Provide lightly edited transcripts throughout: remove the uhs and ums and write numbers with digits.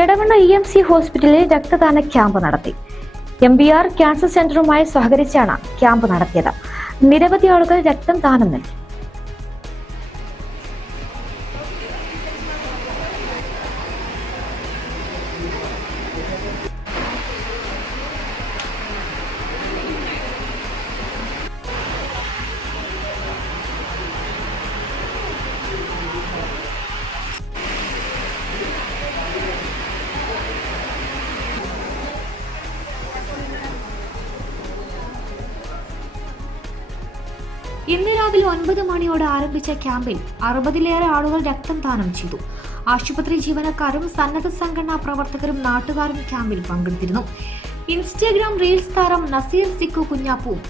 Edavanna EMC ഹോസ്പിറ്റലിൽ രക്തദാന camp നടത്തി. MBR ക്യാൻസർ സെന്ററുമായി സഹകരിച്ചാണ് ക്യാമ്പ് നടത്തിയത്. നിരവധി ആളുകൾ രക്തം ദാനം നൽകി. ഇന്ന് രാവിലെ 9 മണിയോടെ ആരംഭിച്ച ക്യാമ്പിൽ 60-ലേറെ ആളുകൾ രക്തം ദാനം ചെയ്തു. ആശുപത്രി ജീവനക്കാരും സന്നദ്ധ സംഘടനാ പ്രവർത്തകരും നാട്ടുകാരും ക്യാമ്പിൽ പങ്കെടുത്തിരുന്നു. ഇൻസ്റ്റാഗ്രാം റീൽസ് താരം നസീർ സിക്കു കുഞ്ഞാപ്പുവും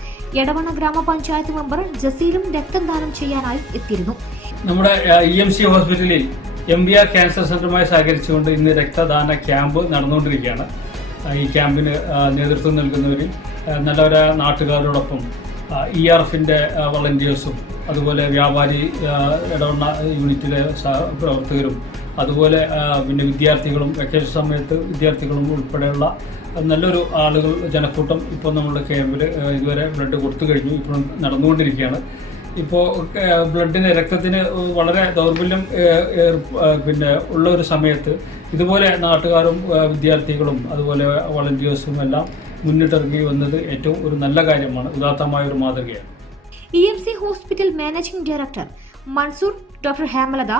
എടവണ്ണ ഗ്രാമപഞ്ചായത്ത് മെമ്പർ ജസീലും രക്തം ദാനം ചെയ്യാനായി എത്തിയിരുന്നു. നമ്മുടെ EMC ഹോസ്പിറ്റലിൽ MBR ക്യാൻസർ സെന്ററുമായി സഹകരിച്ചുകൊണ്ട് ഇന്ന് രക്തദാന ക്യാമ്പ് നടന്നുകൊണ്ടിരിക്കുകയാണ്. ഈ ക്യാമ്പിന് നേതൃത്വം നൽകുന്നവരിൽ നല്ലവരായ നാട്ടുകാരോടൊപ്പം ERFിന്റെ വളണ്ടിയേഴ്സും അതുപോലെ വ്യാപാരി എടവണ്ണ യൂണിറ്റിലെ പ്രവർത്തകരും അതുപോലെ പിന്നെ വിദ്യാർത്ഥികളും വെക്കേഷൻ സമയത്ത് വിദ്യാർത്ഥികളും ഉൾപ്പെടെയുള്ള നല്ലൊരു ആളുകൾ ജനക്കൂട്ടം ഇപ്പോൾ നമ്മുടെ ക്യാമ്പിൽ ഇതുവരെ ബ്ലഡ് കൊടുത്തു കഴിഞ്ഞു. ഇപ്പോൾ നടന്നുകൊണ്ടിരിക്കുകയാണ്. ഇപ്പോൾ ബ്ലഡിന് രക്തത്തിന് വളരെ ദൗർബല്യം പിന്നെ ഉള്ള ഒരു സമയത്ത് ഇതുപോലെ നാട്ടുകാരും വിദ്യാർത്ഥികളും അതുപോലെ വളണ്ടിയേഴ്സും എല്ലാം മുന്നിട്ടിറങ്ങി വന്നത് ഏറ്റവും ഒരു നല്ല കാര്യമാണ്, ഉദാത്തമായ ഒരു മാതൃകയാണ്. EMC hospital managing director Mansoor, doctor Hemalatha,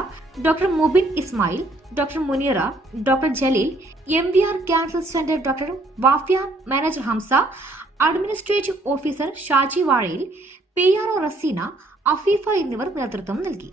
doctor Mubin Ismail, doctor Muneera, doctor Jaleel, MBR cancer centre doctor Wafiya, manager Hamza, administrative officer Shaji Vazhayil, PRO Razeena, Afeefa എന്നിവർ നേതൃത്വം നൽകി.